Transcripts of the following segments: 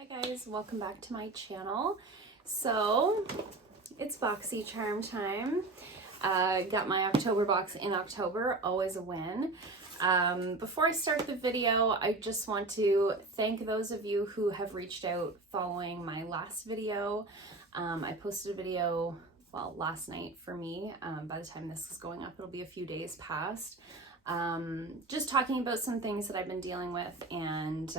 Hi guys, welcome back to my channel. So it's Boxycharm time. Got my October box in October, always a win. Before I start the video, I just want to thank those of you who have reached out following my last video. I posted a video, well, last night for me. By the time this is going up, it'll be a few days past. Just talking about some things that I've been dealing with, and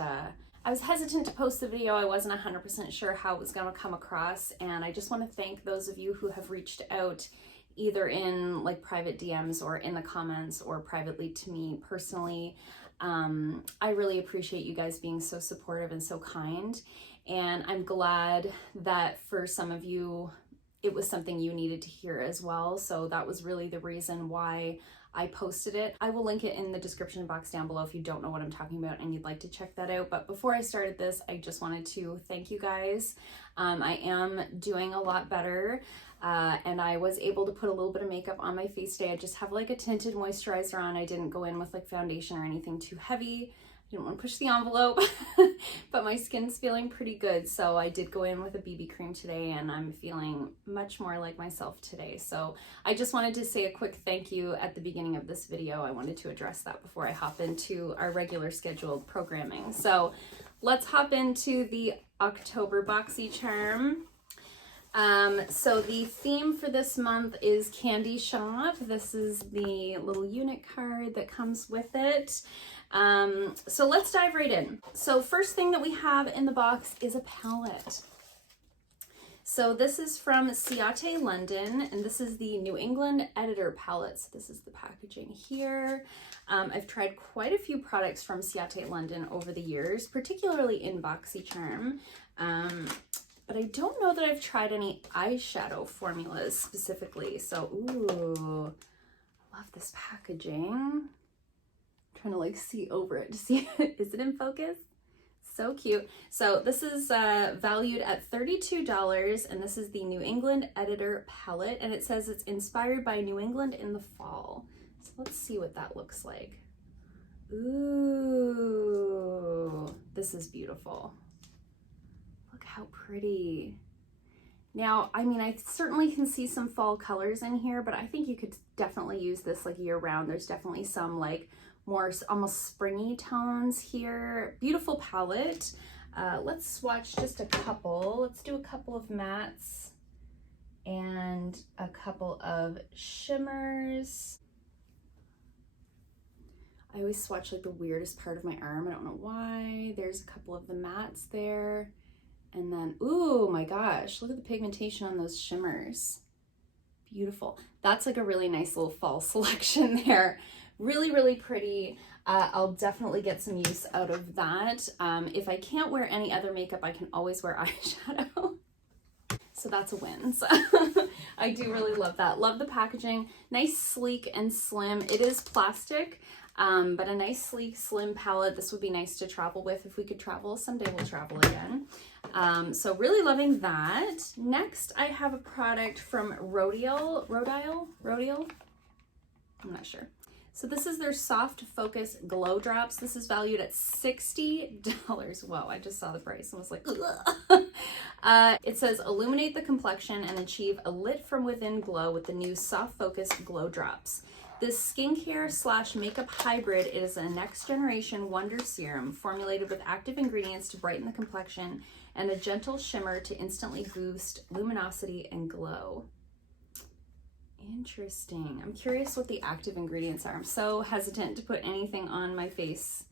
I was hesitant to post the video. I wasn't 100% sure how it was going to come across, and I just want to thank those of you who have reached out either in like private DMs or in the comments or privately to me personally. I really appreciate you guys being so supportive and so kind, and I'm glad that for some of you it was something you needed to hear as well. So that was really the reason why I posted it. I will link it in the description box down below if you don't know what I'm talking about and you'd like to check that out. But before I started this, I just wanted to thank you guys. I am doing a lot better, and I was able to put a little bit of makeup on my face today. I just have like a tinted moisturizer on. I didn't go in with like foundation or anything too heavy. I didn't want to push the envelope, but my skin's feeling pretty good. So I did go in with a BB cream today, and I'm feeling much more like myself today. So I just wanted to say a quick thank you at the beginning of this video. I wanted to address that before I hop into our regular scheduled programming. So let's hop into the October Boxycharm. So the theme for this month is Candy Shop. This is the little unit card that comes with it. So let's dive right in. So first thing that we have in the box is a palette. So this is from Ciate London, and this is the New England Editor palette. So this is the packaging here. I've tried quite a few products from Ciate London over the years, particularly in Boxycharm. But I don't know that I've tried any eyeshadow formulas specifically. So, ooh, I love this packaging. Trying to like see over it to see, is it in focus? So cute. So this is valued at $32, and this is the New England Editor palette, and it says it's inspired by New England in the fall. So let's see what that looks like. Ooh, this is beautiful. Look how pretty. Now, I mean, I certainly can see some fall colors in here, but I think you could definitely use this like year round. There's definitely some like more almost springy tones here. Beautiful palette. Let's swatch just a couple. Let's do a couple of mattes and a couple of shimmers. I always swatch like the weirdest part of my arm. I don't know why. There's a couple of the mattes there. And then, ooh, my gosh, look at the pigmentation on those shimmers. Beautiful. That's like a really nice little fall selection there. Really, really pretty. I'll definitely get some use out of that. If I can't wear any other makeup, I can always wear eyeshadow. So that's a win. So I do really love that. Love the packaging. Nice, sleek, and slim. It is plastic, but a nice, sleek, slim palette. This would be nice to travel with if we could travel. Someday we'll travel again. So really loving that. Next, I have a product from Rodial. I'm not sure. So this is their Soft Focus Glow Drops. This is valued at $60. Whoa, I just saw the price and was like, it says illuminate the complexion and achieve a lit from within glow with the new Soft Focus Glow Drops. This skincare / makeup hybrid is a next generation wonder serum formulated with active ingredients to brighten the complexion and a gentle shimmer to instantly boost luminosity and glow. Interesting. I'm curious what the active ingredients are. I'm so hesitant to put anything on my face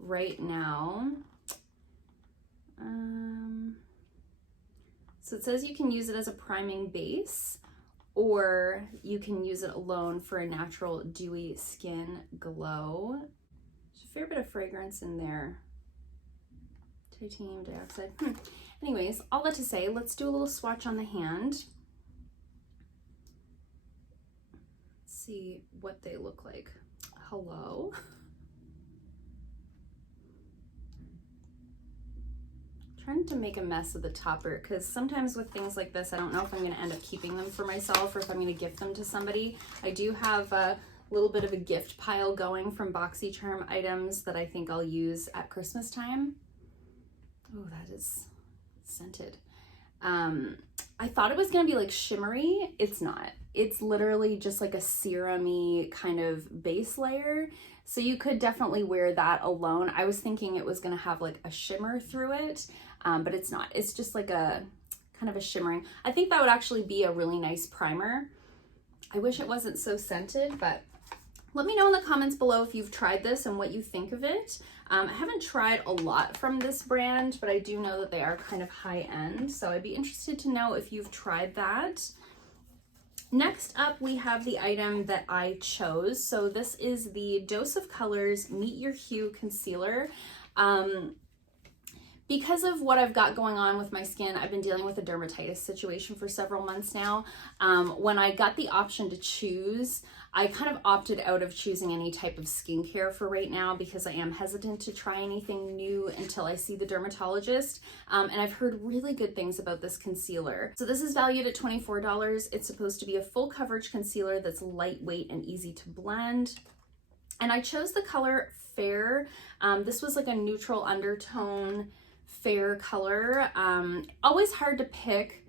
right now. So it says you can use it as a priming base, or you can use it alone for a natural dewy skin glow. There's a fair bit of fragrance in there. Titanium dioxide. Anyways, all that to say, let's do a little swatch on the hand. See what they look like. Hello. Trying to make a mess of the topper, because sometimes with things like this, I don't know if I'm going to end up keeping them for myself or if I'm going to gift them to somebody. I do have a little bit of a gift pile going from Boxycharm items that I think I'll use at Christmas time. Oh, that is scented. I thought it was gonna be like shimmery. It's not. It's literally just like a serum-y kind of base layer. So you could definitely wear that alone. I was thinking it was gonna have like a shimmer through it, but it's not. It's just like a kind of a shimmering. I think that would actually be a really nice primer. I wish it wasn't so scented, but let me know in the comments below if you've tried this and what you think of it. I haven't tried a lot from this brand, but I do know that they are kind of high end. So I'd be interested to know if you've tried that. Next up, we have the item that I chose. So this is the Dose of Colors Meet Your Hue Concealer. Because of what I've got going on with my skin, I've been dealing with a dermatitis situation for several months now. When I got the option to choose, I kind of opted out of choosing any type of skincare for right now because I am hesitant to try anything new until I see the dermatologist. And I've heard really good things about this concealer. So this is valued at $24. It's supposed to be a full coverage concealer that's lightweight and easy to blend. And I chose the color Fair. This was like a neutral undertone fair color. Always hard to pick,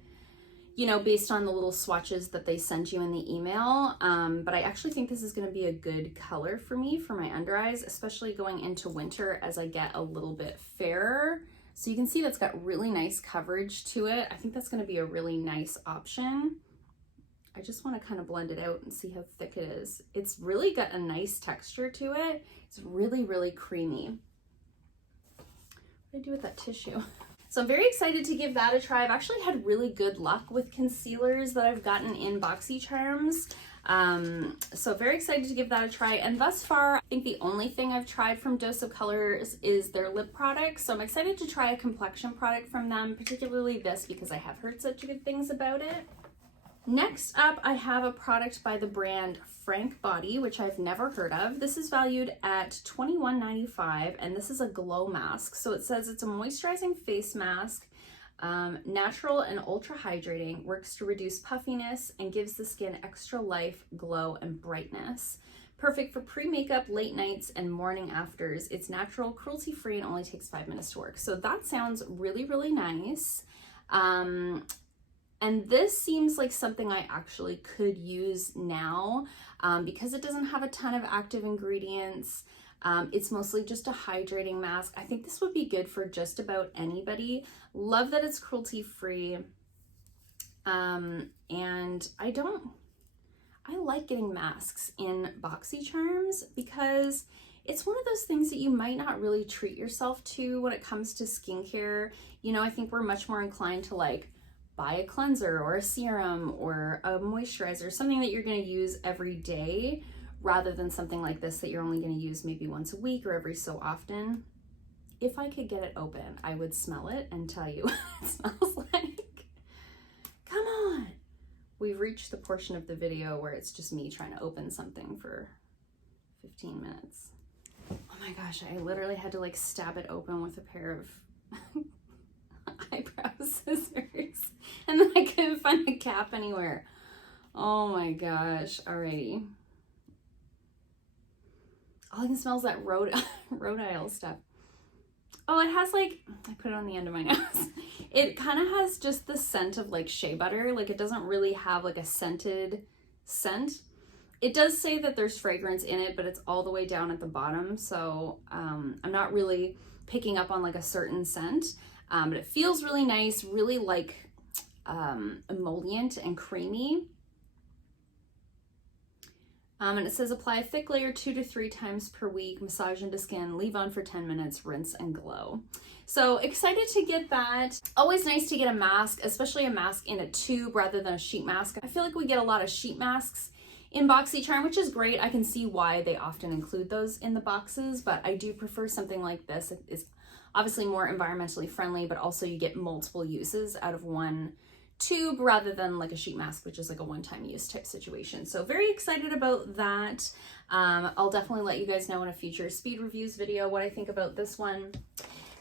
you know, based on the little swatches that they send you in the email. But I actually think this is going to be a good color for me for my under eyes, especially going into winter as I get a little bit fairer. So you can see that's got really nice coverage to it. I think that's going to be a really nice option. I just want to kind of blend it out and see how thick it is. It's really got a nice texture to it. It's really, really creamy. What do I do with that tissue? So I'm very excited to give that a try. I've actually had really good luck with concealers that I've gotten in Boxycharms. So very excited to give that a try. And thus far, I think the only thing I've tried from Dose of Colors is their lip products. So I'm excited to try a complexion product from them, particularly this because I have heard such good things about it. Next up, I have a product by the brand Frank Body, which I've never heard of. This is valued at $21.95, and this is a glow mask. So it says it's a moisturizing face mask, natural and ultra hydrating, works to reduce puffiness and gives the skin extra life, glow, and brightness. Perfect for pre-makeup, late nights, and morning afters. It's natural, cruelty-free, and only takes 5 minutes to work. So that sounds really, really nice. And this seems like something I actually could use now because it doesn't have a ton of active ingredients. It's mostly just a hydrating mask. I think this would be good for just about anybody. Love that it's cruelty-free. And I like getting masks in Boxycharms because it's one of those things that you might not really treat yourself to when it comes to skincare. You know, I think we're much more inclined to like buy a cleanser or a serum or a moisturizer, something that you're going to use every day rather than something like this that you're only going to use maybe once a week or every so often. If I could get it open, I would smell it and tell you what it smells like. Come on. We've reached the portion of the video where it's just me trying to open something for 15 minutes. Oh my gosh, I literally had to like stab it open with a pair of eyebrow scissors and then I couldn't find the cap anywhere. Oh my gosh. Alrighty. All I can smell is that Rodial stuff. Oh, it has like, I put it on the end of my nose. It kind of has just the scent of like shea butter. Like it doesn't really have like a scented scent. It does say that there's fragrance in it, but it's all the way down at the bottom. So I'm not really picking up on like a certain scent. But it feels really nice, really like emollient and creamy. And it says apply a thick layer 2 to 3 times per week, massage into skin, leave on for 10 minutes, rinse and glow. So excited to get that. Always nice to get a mask, especially a mask in a tube rather than a sheet mask. I feel like we get a lot of sheet masks in Boxycharm, which is great. I can see why they often include those in the boxes, but I do prefer something like this. It's obviously more environmentally friendly, but also you get multiple uses out of one tube rather than like a sheet mask, which is like a one-time use type situation. So very excited about that. I'll definitely let you guys know in a future speed reviews video what I think about this one.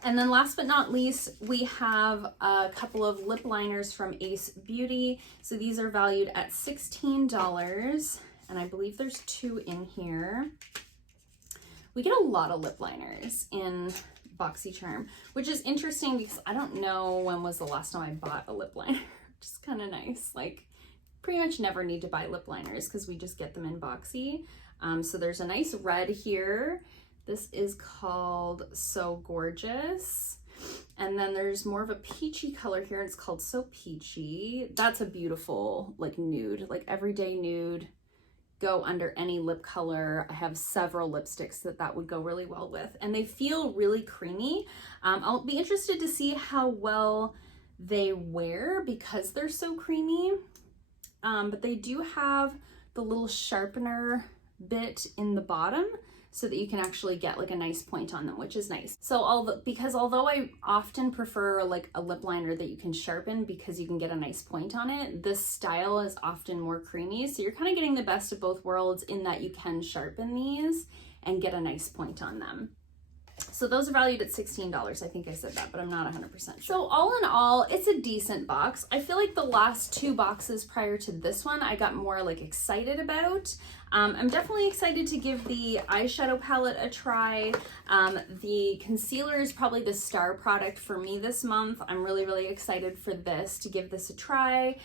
And then last but not least, we have a couple of lip liners from Ace Beauty. So these are valued at $16, and I believe there's 2 in here. We get a lot of lip liners in Boxycharm, which is interesting because I don't know when was the last time I bought a lip liner. Which is kind of nice. Like, pretty much never need to buy lip liners because we just get them in Boxy. So there's a nice red here. This is called So Gorgeous. And then there's more of a peachy color here. It's called So Peachy. That's a beautiful, like, nude, like everyday nude. Go under any lip color. I have several lipsticks that would go really well with, and they feel really creamy. I'll be interested to see how well they wear because they're so creamy. But they do have the little sharpener bit in the bottom so that you can actually get like a nice point on them, which is nice. So because although I often prefer like a lip liner that you can sharpen because you can get a nice point on it, this style is often more creamy. So you're kind of getting the best of both worlds in that you can sharpen these and get a nice point on them. So those are valued at $16. I think I said that, but I'm not 100% sure. So all in all, it's a decent box. I feel like the last two boxes prior to this one, I got more like excited about. I'm definitely excited to give the eyeshadow palette a try. The concealer is probably the star product for me this month. I'm really, really excited for this, to give this a try.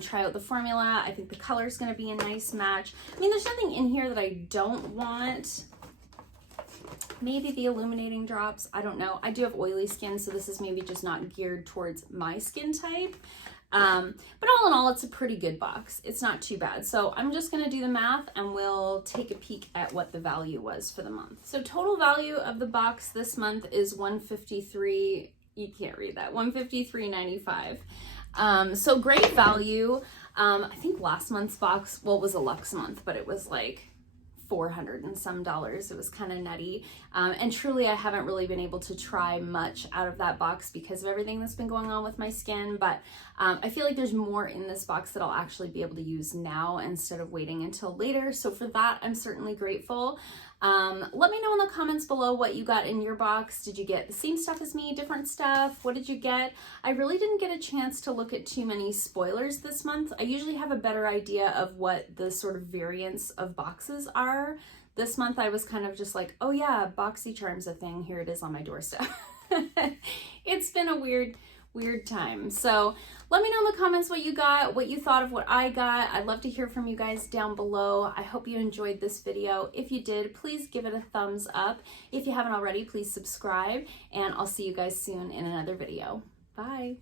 Try out the formula. I think the color is going to be a nice match. I mean, there's nothing in here that I don't want. Maybe the illuminating drops, I don't know. I do have oily skin, so this is maybe just not geared towards my skin type. But all in all, it's a pretty good box. It's not too bad. So I'm just gonna do the math and we'll take a peek at what the value was for the month. So total value of the box this month is $153, you can't read that, $153.95. So great value. I think last month's box, well, it was a luxe month, but it was like $400 and some. It was kind of nutty. And truly, I haven't really been able to try much out of that box because of everything that's been going on with my skin. But I feel like there's more in this box that I'll actually be able to use now instead of waiting until later. So for that, I'm certainly grateful. Let me know in the comments below what you got in your box. Did you get the same stuff as me, different stuff? What did you get? I really didn't get a chance to look at too many spoilers this month. I usually have a better idea of what the sort of variants of boxes are. This month I was kind of just like, oh yeah, Boxycharm's a thing. Here it is on my doorstep. It's been a weird time. So let me know in the comments what you got, what you thought of what I got. I'd love to hear from you guys down below. I hope you enjoyed this video. If you did, please give it a thumbs up. If you haven't already, please subscribe, and I'll see you guys soon in another video. Bye.